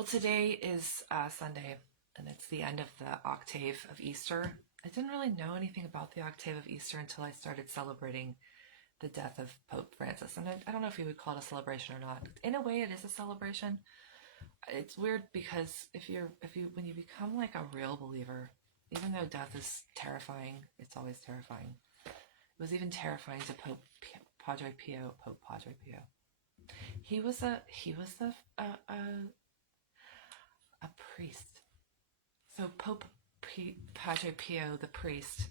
Well, today is Sunday, and it's the end of the octave of Easter. I didn't really know anything about the octave of Easter until I started celebrating the death of Pope Francis. And I don't know if you would call it a celebration or not. In a way, it is a celebration. It's weird because when you become like a real believer, even though death is terrifying, it's always terrifying. It was even terrifying to Pope Padre Pio. He was a priest. So Padre Pio, the priest,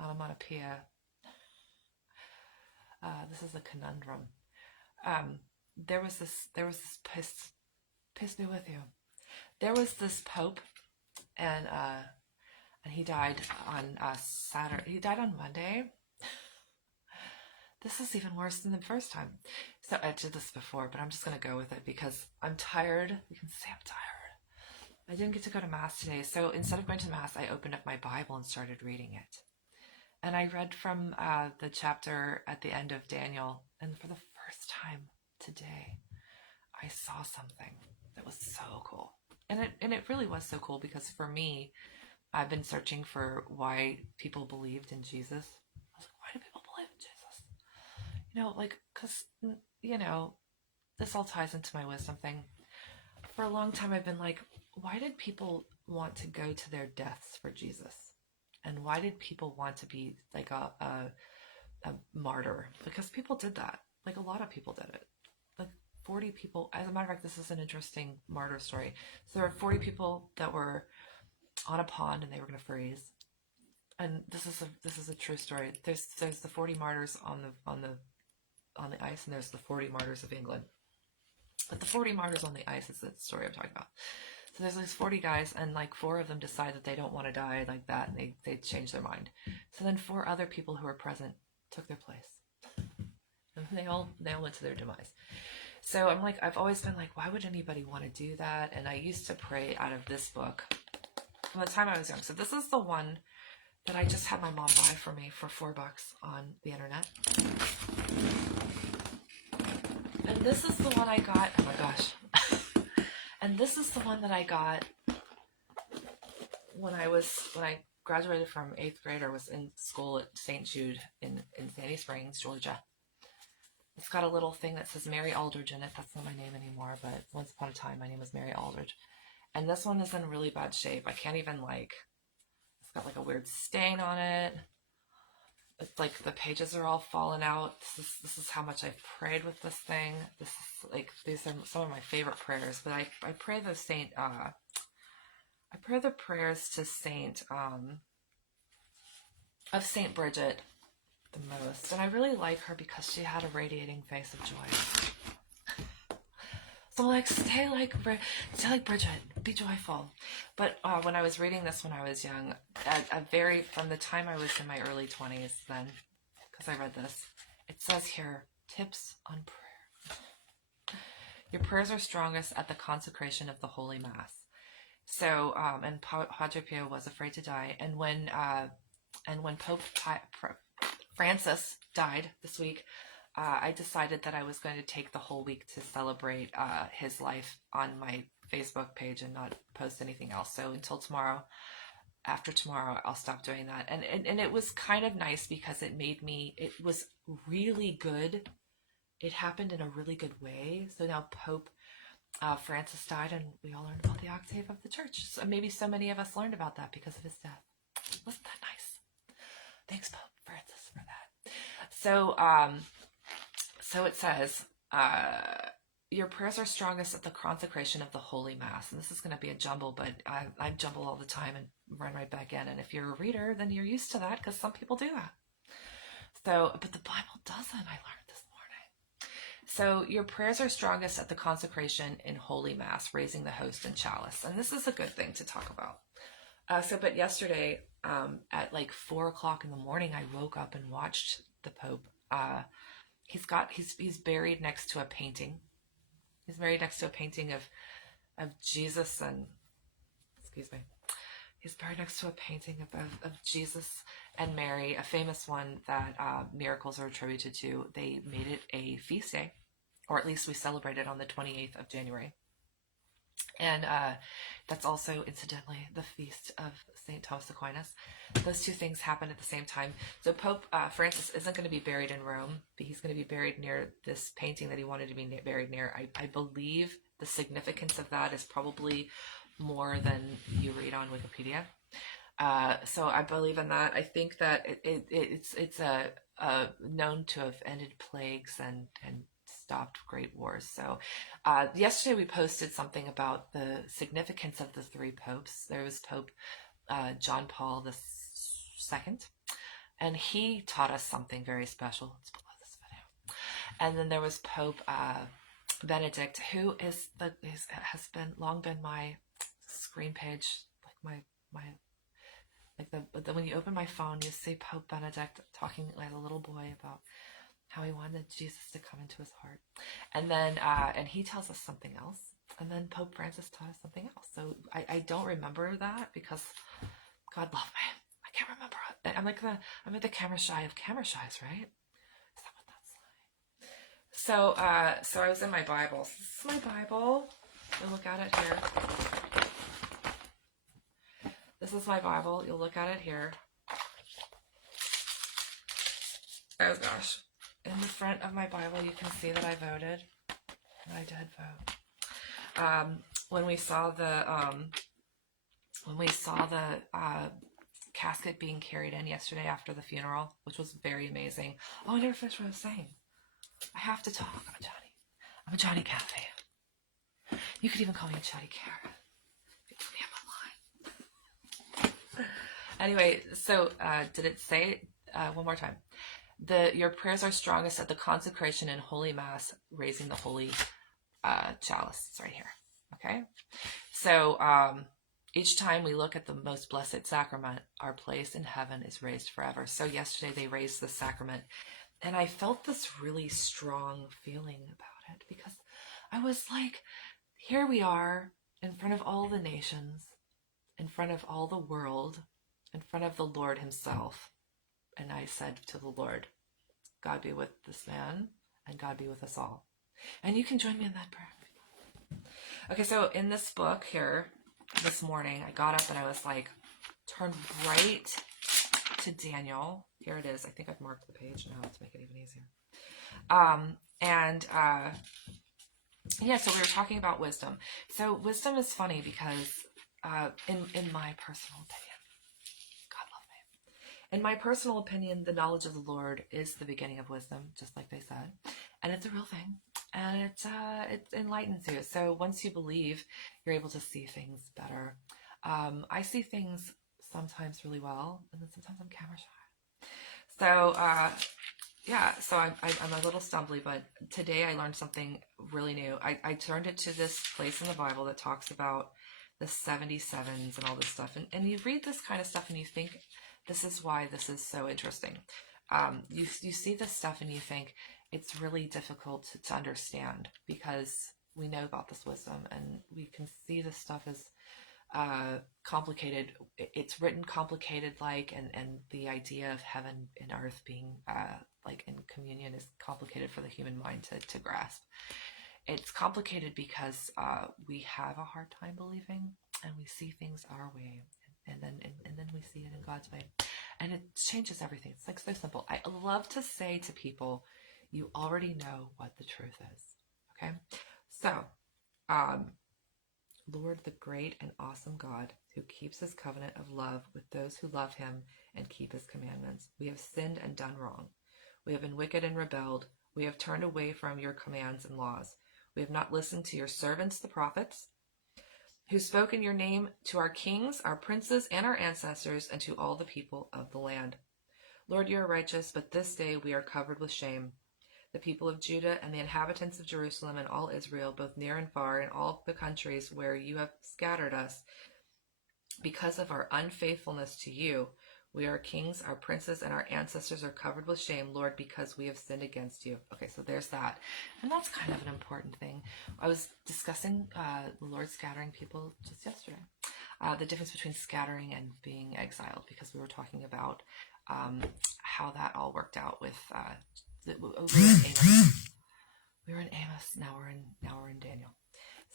onomatopoeia. This is a conundrum. There was this piss be with you. There was this pope, and he died on Saturday. He died on Monday. This is even worse than the first time. So I did this before, but I'm just gonna go with it because I'm tired. You can say I'm tired. I didn't get to go to Mass today, so instead of going to Mass, I opened up my Bible and started reading it. And I read from the chapter at the end of Daniel, and for the first time today, I saw something that was so cool. And it really was so cool because for me, I've been searching for why people believed in Jesus. I was like, why do people believe in Jesus? Because, this all ties into my wisdom thing. For a long time, I've been like, why did people want to go to their deaths for Jesus? And why did people want to be like a martyr? Because people did that. Like a lot of people did it. Like 40 people. As a matter of fact, this is an interesting martyr story. So there were 40 people that were on a pond and they were going to freeze. And this is a true story. There's the 40 martyrs on the ice, and there's the 40 martyrs of England. But the 40 martyrs on the ice is the story I'm talking about. So there's these 40 guys, and like 4 of them decide that they don't want to die like that, and they change their mind. So then 4 other people who were present took their place, and they all went to their demise. So I'm like, I've always been like, why would anybody want to do that? And I used to pray out of this book from the time I was young. So this is the one that I just had my mom buy for me for $4 on the internet. And this is the one I got. Oh my gosh. And this is the one that I got when I graduated from 8th grade or was in school at St. Jude in Sandy Springs, Georgia. It's got a little thing that says Mary Aldridge in it. That's not my name anymore, but once upon a time my name was Mary Aldridge. And this one is in really bad shape. I can't even it's got like a weird stain on it. It's like the pages are all falling out. This is how much I've prayed with this thing. This is like, these are some of my favorite prayers. But I pray the saint. I pray the prayers to Saint Bridget the most, and I really like her because she had a radiating face of joy. So like, stay like Bridget, be joyful. But when I was reading this when I was young, from the time I was in my early 20s then, because I read this, it says here, tips on prayer. Your prayers are strongest at the consecration of the Holy Mass. So, and Padre Pio was afraid to die, and when Pope Francis died this week, I decided that I was going to take the whole week to celebrate his life on my Facebook page and not post anything else. So until tomorrow, after tomorrow, I'll stop doing that. And it was kind of nice because it was really good. It happened in a really good way. So now Pope Francis died, and we all learned about the octave of the church. So maybe so many of us learned about that because of his death. Wasn't that nice? Thanks, Pope Francis, for that. So it says, your prayers are strongest at the consecration of the Holy Mass. And this is going to be a jumble, but I jumble all the time and run right back in. And if you're a reader, then you're used to that because some people do that. So, but the Bible doesn't, I learned this morning. So your prayers are strongest at the consecration in Holy Mass, raising the host and chalice. And this is a good thing to talk about. But yesterday, at like 4 o'clock in the morning, I woke up and watched the Pope. He's buried next to a painting. He's buried next to a painting of Jesus and, excuse me. He's buried next to a painting of Jesus and Mary, a famous one that miracles are attributed to. They made it a feast day, or at least we celebrated on the 28th of January. And that's also, incidentally, the feast of St. Thomas Aquinas. Those two things happen at the same time. So Pope Francis isn't going to be buried in Rome, but he's going to be buried near this painting that he wanted to be buried near. I believe the significance of that is probably more than you read on Wikipedia. So I believe in that. I think that it's known to have ended plagues and stopped great wars. So yesterday we posted something about the significance of the three popes. There was Pope John Paul II, and he taught us something very special. It's below this video. And then there was Pope Benedict, who has long been my screen page, like my when you open my phone, you see Pope Benedict talking like a little boy about how he wanted Jesus to come into his heart. And then, and he tells us something else. And then Pope Francis taught us something else. So I don't remember that because God love me. I can't remember. I'm like the camera shy of camera shies, right? Is that what that's like? So I was in my Bible. So this is my Bible. You'll look at it here. This is my Bible. You'll look at it here. Oh gosh. In the front of my Bible, you can see that I voted. And I did vote. When we saw the casket being carried in yesterday after the funeral, which was very amazing. Oh, I never finished what I was saying. I have to talk. I'm a Johnny Cat fan. You could even call me a Chatty Carrot. Anyway, so did it say one more time? Your prayers are strongest at the consecration and Holy Mass, raising the Holy Chalice. It's right here. Okay? So each time we look at the most blessed sacrament, our place in heaven is raised forever. So yesterday they raised the sacrament, and I felt this really strong feeling about it because I was like, here we are in front of all the nations, in front of all the world, in front of the Lord himself. And I said to the Lord, God be with this man and God be with us all. And you can join me in that prayer. Okay, so in this book here, this morning, I got up and I was like, turned right to Daniel. Here it is. I think I've marked the page now to make it even easier. Yeah, so we were talking about wisdom. So wisdom is funny because in my personal opinion, in my personal opinion, the knowledge of the Lord is the beginning of wisdom, just like they said. And it's a real thing. And it enlightens you. So once you believe, you're able to see things better. I see things sometimes really well, and then sometimes I'm camera shy. So, so I'm a little stumbly, but today I learned something really new. I turned it to this place in the Bible that talks about the 77s and all this stuff. And you read this kind of stuff and you think, this is why this is so interesting. You see this stuff and you think it's really difficult to understand because we know about this wisdom and we can see this stuff as complicated. It's written complicated and the idea of heaven and earth being like in communion is complicated for the human mind to grasp. It's complicated because we have a hard time believing and we see things our way. And then we see it in God's way. And it changes everything. It's like so simple. I love to say to people, you already know what the truth is. Okay? So, Lord, the great and awesome God who keeps his covenant of love with those who love him and keep his commandments. We have sinned and done wrong. We have been wicked and rebelled. We have turned away from your commands and laws. We have not listened to your servants, the prophets, who spoke in your name to our kings, our princes, and our ancestors, and to all the people of the land. Lord, you are righteous, but this day we are covered with shame. The people of Judah and the inhabitants of Jerusalem and all Israel, both near and far, in all the countries where you have scattered us, because of our unfaithfulness to you, we are kings, our princes, and our ancestors are covered with shame, Lord, because we have sinned against you. Okay, so there's that. And that's kind of an important thing. I was discussing the Lord scattering people just yesterday. The difference between scattering and being exiled, because we were talking about how that all worked out with we were in Amos. We were in Amos, now we're in Daniel.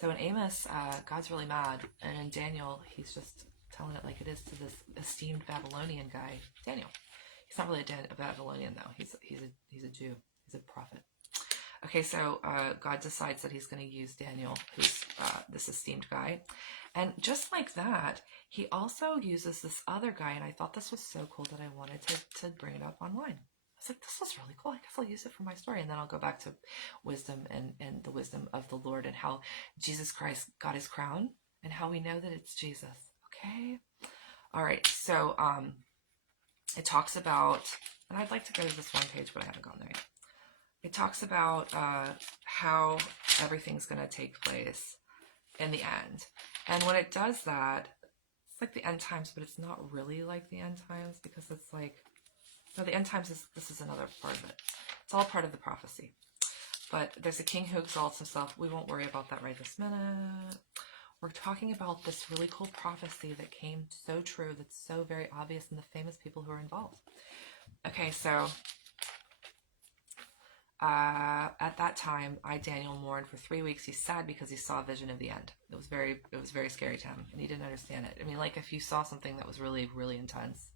So in Amos, God's really mad, and in Daniel, he's just telling it like it is to this esteemed Babylonian guy, Daniel. He's not really a Babylonian though. He's a Jew. He's a prophet. Okay, so God decides that he's going to use Daniel, who's this esteemed guy. And just like that, he also uses this other guy, and I thought this was so cool that I wanted to bring it up online. I was like, this was really cool. I guess I'll use it for my story. And then I'll go back to wisdom and the wisdom of the Lord and how Jesus Christ got his crown and how we know that it's Jesus. Okay? All right, so it talks about, and I'd like to go to this one page, but I haven't gone there yet. It talks about how everything's going to take place in the end. And when it does that, it's like the end times, but it's not really like the end times because it's like, no, the end times this is another part of it. It's all part of the prophecy. But there's a king who exalts himself. We won't worry about that right this minute. We're talking about this really cool prophecy that came so true, that's so very obvious in the famous people who are involved. Okay, so at that time, Daniel, mourned for 3 weeks. He's sad because he saw a vision of the end. It was very scary to him, and he didn't understand it. I mean, like if you saw something that was really, really intense,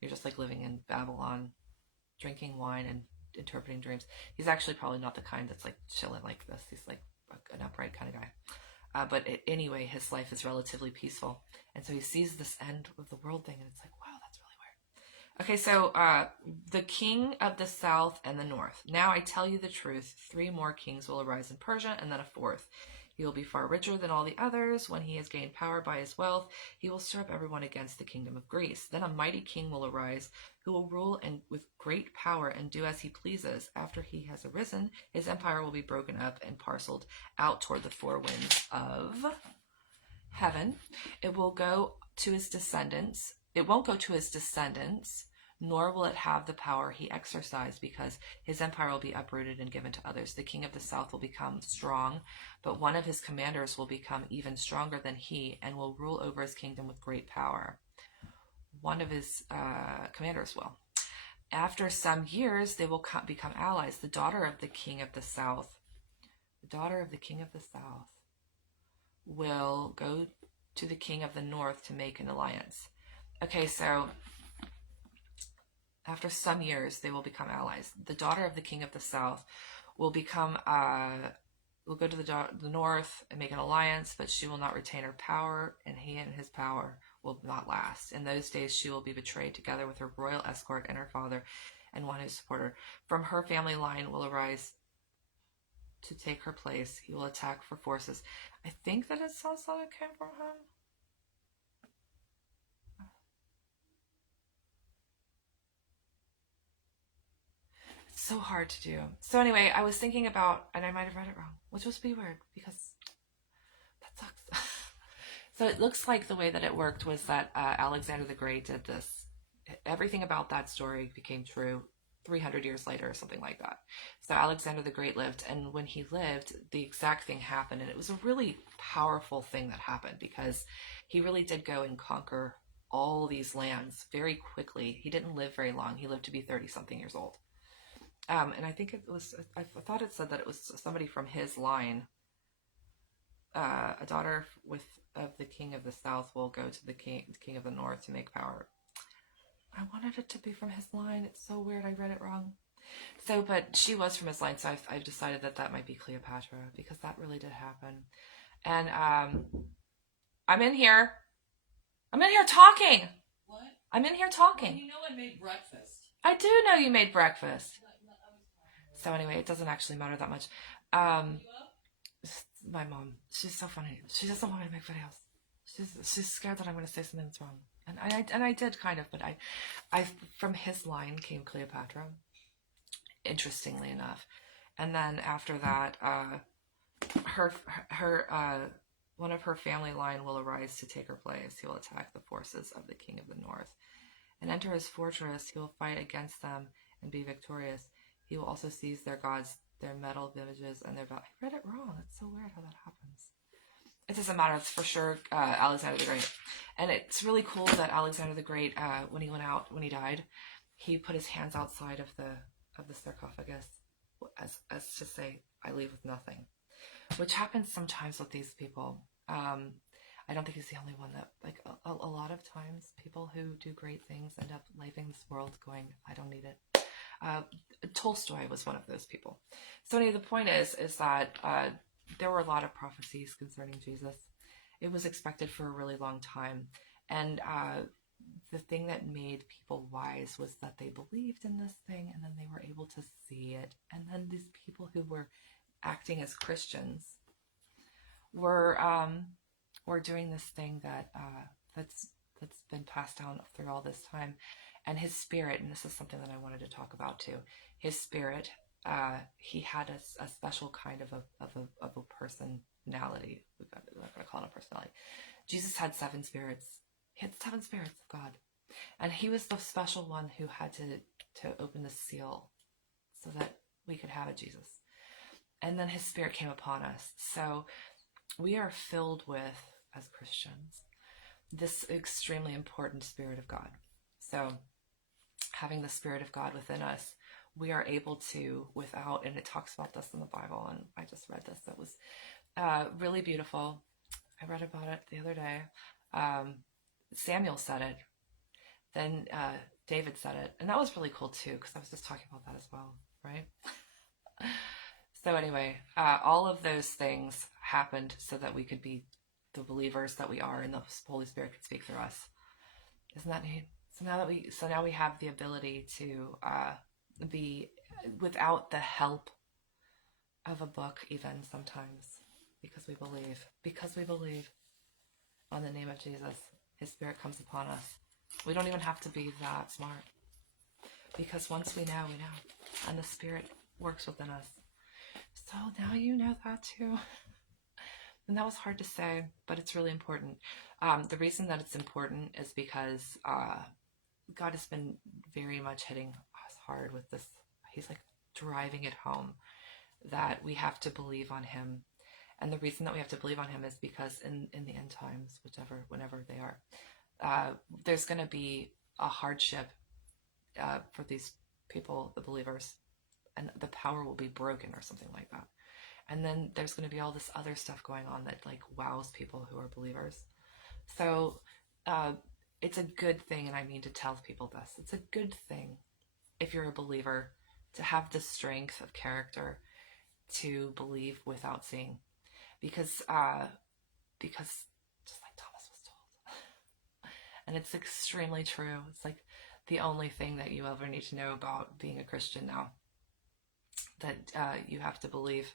you're just like living in Babylon, drinking wine and interpreting dreams. He's actually probably not the kind that's like chilling like this. He's like an upright kind of guy. But anyway, his life is relatively peaceful, and so he sees this end of the world thing, and it's like, wow, that's really weird. Okay, so the king of the south and the north. Now I tell you the truth, 3 more kings will arise in Persia, and then a 4th. He will be far richer than all the others. When he has gained power by his wealth, he will stir up everyone against the kingdom of Greece. Then a mighty king will arise, who will rule with great power and do as he pleases. After he has arisen, his empire will be broken up and parceled out toward the 4 winds of heaven. It will go to his descendants. It won't go to his descendants, nor will it have the power he exercised, because his empire will be uprooted and given to others. The king of the south will become strong, but one of his commanders will become even stronger than he and will rule over his kingdom with great power. One of his commanders will. After some years, they will become allies. The daughter of the king of the south will go to the king of the north to make an alliance. Okay, so after some years, they will become allies. The daughter of the king of the south will will go to the north and make an alliance, but she will not retain her power, and he and his power will not last. In those days, she will be betrayed together with her royal escort and her father and one who support her. From her family line will arise to take her place. He will attack for forces. I think that it sounds like it came from him. So hard to do. So anyway, I was thinking about, and I might have read it wrong, which was be weird because that sucks. So it looks like the way that it worked was that Alexander the Great did this. Everything about that story became true 300 years later or something like that. So Alexander the Great lived, and when he lived, the exact thing happened, and it was a really powerful thing that happened because he really did go and conquer all these lands very quickly. He didn't live very long. He lived to be 30-something years old. And I think I thought it said that it was somebody from his line. A daughter of the king of the south will go to the king of the north to make power. I wanted it to be from his line. It's so weird. I read it wrong. So, but she was from his line, so I've decided that might be Cleopatra because that really did happen. And I'm in here. I'm in here talking. What? I'm in here talking. Well, you know I made breakfast. I do know you made breakfast. So anyway, it doesn't actually matter that much. My mom, she's so funny. She doesn't want me to make videos. She's scared that I'm going to say something that's wrong. And I did kind of, but I from his line came Cleopatra, interestingly enough. And then after that, her one of her family line will arise to take her place. He will attack the forces of the king of the north and enter his fortress. He will fight against them and be victorious. He will also seize their gods, their metal images, and their... I read it wrong. It's so weird how that happens. It doesn't matter. It's for sure Alexander the Great. And it's really cool that Alexander the Great, when he died, he put his hands outside of the sarcophagus as to say, I leave with nothing. which happens sometimes with these people. I don't think he's the only one that, like, a lot of times people who do great things end up leaving this world going, I don't need it. Tolstoy was one of those people. So anyway, the point is that there were a lot of prophecies concerning Jesus. It was expected for a really long time. And the thing that made people wise was that they believed in this thing, and then they were able to see it. And then these people who were acting as Christians were doing this thing that's been passed down through all this time. And his spirit, and this is something that I wanted to talk about too, his spirit, he had a special kind of a personality. We're not going to call it a personality. Jesus had 7 spirits. He had 7 spirits of God. And he was the special one who had to open the seal so that we could have a Jesus. And then his spirit came upon us. So we are filled with, as Christians, this extremely important Spirit of God. So having the Spirit of God within us, we are able to, without, and it talks about this in the Bible, and I just read this. It was really beautiful. I read about it the other day. Samuel said it. Then David said it. And that was really cool too, because I was just talking about that as well, right? So anyway, all of those things happened so that we could be the believers that we are, and the Holy Spirit could speak through us. Isn't that neat? So now we have the ability to be without the help of a book, even sometimes, because we believe on the name of Jesus. His Spirit comes upon us. We don't even have to be that smart, because once we know, and the Spirit works within us. So now you know that too. And that was hard to say, but it's really important. The reason that it's important is because God has been very much hitting us hard with this. He's like driving it home that we have to believe on him. And the reason that we have to believe on him is because in the end times, whenever they are, there's going to be a hardship for these people, the believers, and the power will be broken or something like that. And then there's going to be all this other stuff going on that like wows people who are believers. So it's a good thing, and I mean to tell people this. It's a good thing if you're a believer to have the strength of character to believe without seeing, because just like Thomas was told, and it's extremely true. It's like the only thing that you ever need to know about being a Christian now, that you have to believe.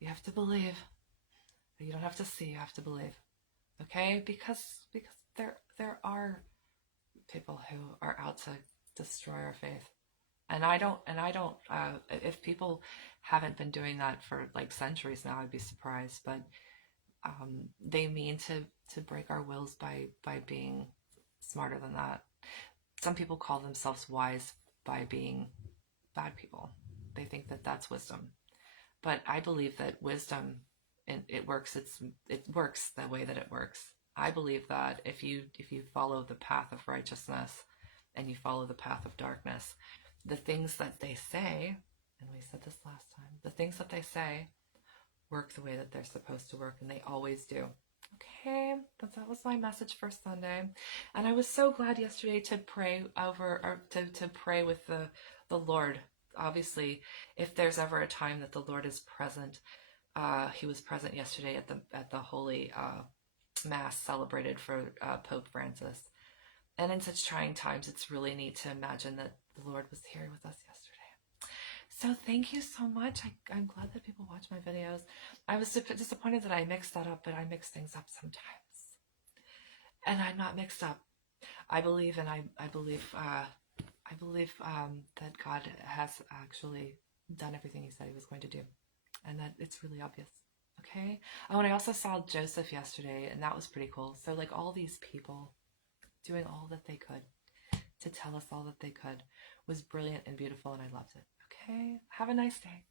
You have to believe. You don't have to see. You have to believe. Okay? Because there are people who are out to destroy our faith, and I don't. If people haven't been doing that for like centuries now, I'd be surprised. But they mean to break our wills by being smarter than that. Some people call themselves wise by being bad people. They think that that's wisdom. But I believe that wisdom, it works. It works the way that it works. I believe that if you follow the path of righteousness and you follow the path of darkness, the things that they say, and we said this last time, the things that they say work the way that they're supposed to work, and they always do. Okay, that was my message for Sunday, and I was so glad yesterday to pray over, or to pray with the Lord. Obviously, if there's ever a time that the Lord is present, he was present yesterday at the Holy Mass celebrated for Pope Francis. And in such trying times, it's really neat to imagine that the Lord was here with us yesterday. So thank you so much. I'm glad that people watch my videos. I was disappointed that I mixed that up, but I mix things up sometimes. And I'm not mixed up. I believe that God has actually done everything he said he was going to do, and that it's really obvious. Okay. Oh, and I also saw Joseph yesterday, and that was pretty cool. So like all these people doing all that they could to tell us all that they could was brilliant and beautiful, and I loved it. Okay. Have a nice day.